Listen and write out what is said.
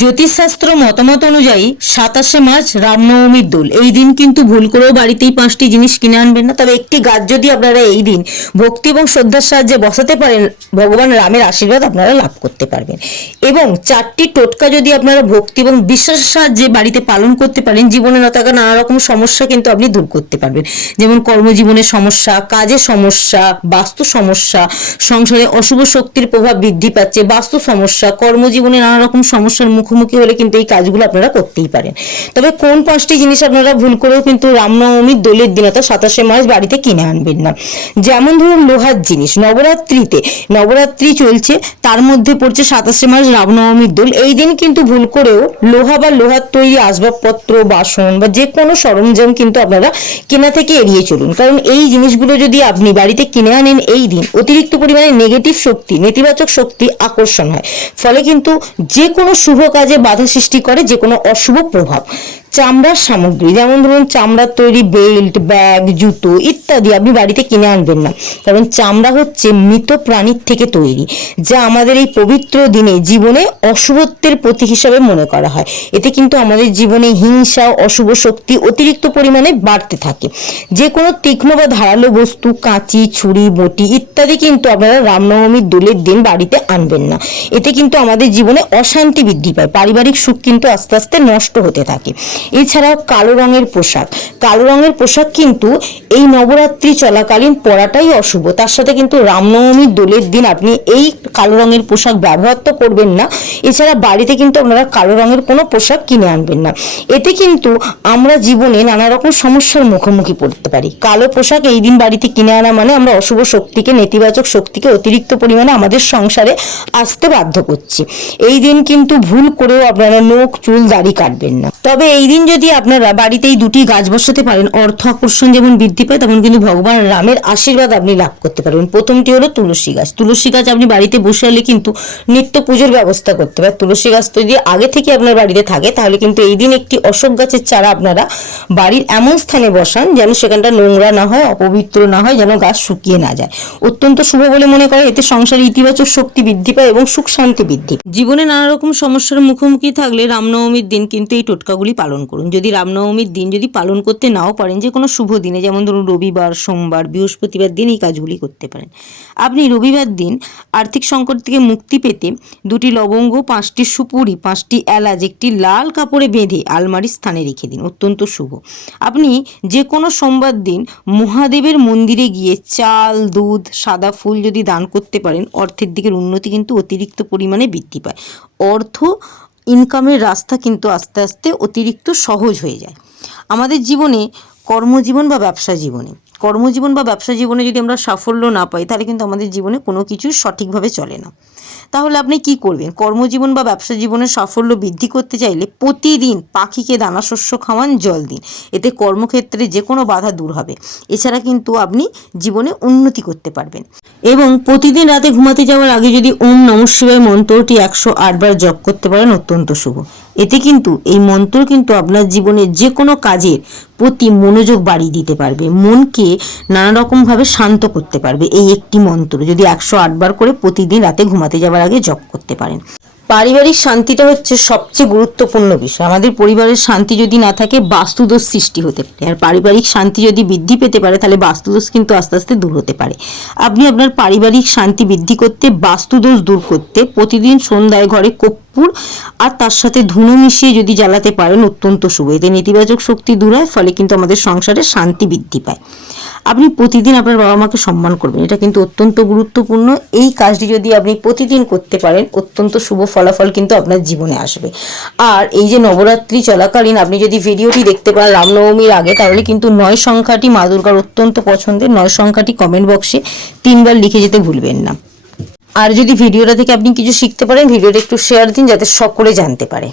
জ্যোতিষশাস্ত্র মতামত অনুযায়ী 27শে মার্চ রামনবমীর দোল। এই দিন কিন্তু ভুল করেও বাড়িতেই 5টি জিনিস কিনে আনবেন না। তবে একটি গাছ যদি আপনারা এই দিন ভক্তি এবং শ্রদ্ধার সাহায্যে বসাতে পারেন, ভগবান রামের আশীর্বাদ আপনারা লাভ করতে পারবেন। এবং 4টি টোটকা যদি আপনারা ভক্তি এবং বিশ্বাসের সাহায্যে বাড়িতে পালন করতে পারেন, জীবনে না থাকা নানা রকম সমস্যা কিন্তু আপনি দূর করতে পারবেন। যেমন কর্মজীবনের সমস্যা, কাজের সমস্যা, বাস্তু সমস্যা, সংসারে অশুভ শক্তির প্রভাব বৃদ্ধি পাচ্ছে, বাস্তু সমস্যা, কর্মজীবনে নানা রকম সমস্যার মুখোমুখি হলে কিন্তু এই কাজগুলো আপনারা করতেই পারেন। তবে কোন 5টি জিনিস আপনারা ভুল করেও কিন্তু রামনবমীর দোলের দিন অর্থাৎ 27শে মার্চ বাড়িতে কিনে আনবেন না। যেমন ধরুন লোহার জিনিস, নবরাত্রি চলছে, তার মধ্যে পড়ছে 27শে মার্চ রামনবমীর দোল। এই দিন কিন্তু ভুল করেও লোহা বা লোহার তৈরি আসবাবপত্র, বাসন বা যে কোনো সরঞ্জাম কিন্তু আপনারা কেনা থেকে এড়িয়ে চলুন। কারণ এই জিনিসগুলো যদি আপনি বাড়িতে কিনে আনেন এই দিন, অতিরিক্ত পরিমাণে নেগেটিভ শক্তি, নেতিবাচক শক্তি আকর্ষণ হয়, ফলে কিন্তু যে কোনো শুভ কাজে বাধা সৃষ্টি করে যে কোনো অশুভ প্রভাব। চামড়ার সামগ্রী, যেমন ধরুন চামড়ার তৈরি বেল্ট, ব্যাগ, জুতো ইত্যাদি আপনি বাড়িতে কিনে আনবেন না। কারণ চামড়া হচ্ছে মৃত প্রাণীর থেকে তৈরি, যা আমাদের এই পবিত্র দিনে জীবনে অশুভত্বের প্রতীক হিসাবে মনে করা হয়। এতে কিন্তু আমাদের জীবনে হিংসা, অশুভ শক্তি অতিরিক্ত পরিমাণে বাড়তে থাকে। যে কোনো তীক্ষ্ণ বা ধারালো বস্তু, কাঁচি, ছুরি, বটি ইত্যাদি কিন্তু আপনারা রামনবমীর দোলের দিন বাড়িতে আনবেন না। এতে কিন্তু আমাদের জীবনে অশান্তি বৃদ্ধি পায়, পারিবারিক সুখ কিন্তু আস্তে আস্তে নষ্ট হতে থাকে। এছাড়াও কালো রঙের পোশাক কিন্তু এই নবরাত্রি চলাকালীন পরাটাই অশুভ। তার সাথে কিন্তু রামনবমীর দোলের দিন আপনি এই কালো রঙের পোশাক ব্যবহার তো করবেন না। এছাড়া বাড়িতে কিন্তু আপনারা কালো রঙের কোনো পোশাক কিনে আনবেন না। এতে কিন্তু আমরা জীবনে নানা রকম সমস্যার মুখোমুখি পড়তে পারি। কালো পোশাক এই দিন বাড়িতে কিনে আনা মানে আমরা অশুভ শক্তিকে, নেতিবাচক শক্তিকে অতিরিক্ত পরিমাণে আমাদের সংসারে আসতে বাধ্য করছি। এই দিন কিন্তু ভুল করেও আপনারা নখ, চুল, দাড়ি কাটবেন না। তবে এই দিন যদি আপনারা বাড়িতে এই 2টি গাছ বসাতে পারেন, অর্থ আকর্ষণ যেমন বৃদ্ধি পায়, তেমন কিন্তু ভগবান রামের আশীর্বাদ আপনি লাভ করতে পারবেন। প্রথমটি হলো তুলসী গাছ আপনি বাড়িতে বসালে কিন্তু নিত্য পুজোর ব্যবস্থা করতে পারেন। তুলসী গাছ যদি আগে থেকে আপনার বাড়িতে থাকে তাহলে কিন্তু এই দিন একটি অশোক গাছের চারা আপনারা বাড়ির এমন স্থানে বসান যেন সেখানটা নোংরা না হয়, অপবিত্র না হয়, যেন গাছ শুকিয়ে না যায়। অত্যন্ত শুভ বলে মনে করে। এতে সংসারে ইতিবাচক শক্তি বৃদ্ধি পায় এবং সুখ শান্তি বৃদ্ধি। জীবনে নানা রকম সমস্যার মুখোমুখি থাকলে রামনবমীর দিন কিন্তু এই টোটকাগুলি পালন করুন। যদি রামনবমীর দিন যদি পালন করতে নাও পারেন, যে কোনো শুভ দিনে, যেমন ধরুন রবিবার, সোমবার, বৃহস্পতিবার দিন এই কাজগুলি করতে পারেন। আপনি রবিবার দিন আর্থিক সংকট থেকে মুক্তি পেতে 2টি লবঙ্গ, 5টি সুপুরি, 5টি এলাচ একটি লাল কাপড়ে বেঁধে আলমারির স্থানে রেখে দিন, অত্যন্ত শুভ। আপনি যে কোনো সোমবার দিন মহাদেবের মন্দিরে গিয়ে চাল, দুধ, সাদা ফুল যদি দান করতে পারেন, অর্থের দিকের উন্নতি কিন্তু অতিরিক্ত পরিমাণে বৃদ্ধি পায়। অর্থ ইনকামের রাস্তা কিন্তু আস্তে আস্তে অতিরিক্ত সহজ হয়ে যায়। আমাদের জীবনে কর্মজীবন বা ব্যবসা জীবনে যদি আমরা সাফল্য না পাই, তাহলে কিন্তু আমাদের জীবনে কোনো কিছুই সঠিকভাবে চলে না। তাহলে আপনি কি করবেন? কর্মজীবন বা ব্যবসা জীবনের সাফল্য বৃদ্ধি করতে চাইলে প্রতিদিন পাখিকে দানা শস্য খাওয়ান, জল দিন। এতে কর্মক্ষেত্রে যে কোনো বাধা দূর হবে। এছাড়া কিন্তু আপনি জীবনে উন্নতি করতে পারবেন। এবং প্রতিদিন রাতে ঘুমাতে যাওয়ার আগে যদি ওম নমঃ শিবায় মন্ত্রটি 108 বার জপ করতে পারেন, অত্যন্ত শুভ। এতে কিন্তু এই মন্ত্র কিন্তু আপনার জীবনের যে কোনো কাজের প্রতি মনোযোগ বাড়িয়ে দিতে পারবে, মনকে নানা রকমভাবে শান্ত করতে পারবে। এই একটি মন্ত্র যদি 108 বার করে প্রতিদিন রাতে ঘুমাতে যাওয়ার আগে জপ করতে পারেন। পারিবারিক শান্তিটা হচ্ছে সবচেয়ে গুরুত্বপূর্ণ বিষয়। আমাদের পরিবারের শান্তি যদি না থাকে, বাস্তুদোষ সৃষ্টি হতে পারে। আর পারিবারিক শান্তি যদি বৃদ্ধি পেতে পারে, তাহলে বাস্তুদোষ কিন্তু আস্তে আস্তে দূর হতে পারে। আপনি আপনার পারিবারিক শান্তি বৃদ্ধি করতে, বাস্তুদোষ দূর করতে প্রতিদিন সন্ধ্যায় ঘরে কর্পূর আর তার সাথে ধুনো মিশিয়ে যদি জ্বালাতে পারেন, অত্যন্ত শুভ। এতে নেতিবাচক শক্তি দূর হয়, ফলে কিন্তু আমাদের সংসারে শান্তি বৃদ্ধি পায়। আপনি প্রতিদিন আপনার বাবা মাকে সম্মান করবেন, এটা কিন্তু অত্যন্ত গুরুত্বপূর্ণ। এই কাজটি যদি আপনি প্রতিদিন করতে পারেন, অত্যন্ত শুভ ফলাফল কিন্তু আপনার জীবনে আসবে। আর এই যে নবরাত্রি চলাকালীন আপনি যদি ভিডিওটি দেখতে পান রামনবমীর আগে, তাহলে কিন্তু 9 সংখ্যাটি মা দুর্গার অত্যন্ত পছন্দের। 9 সংখ্যাটি কমেন্ট বক্সে 3 বার লিখে যেতে ভুলবেন না। আর যদি ভিডিওটা থেকে আপনি কিছু শিখতে পারেন, ভিডিওটা একটু শেয়ার দিন যাতে সকলে জানতে পারে।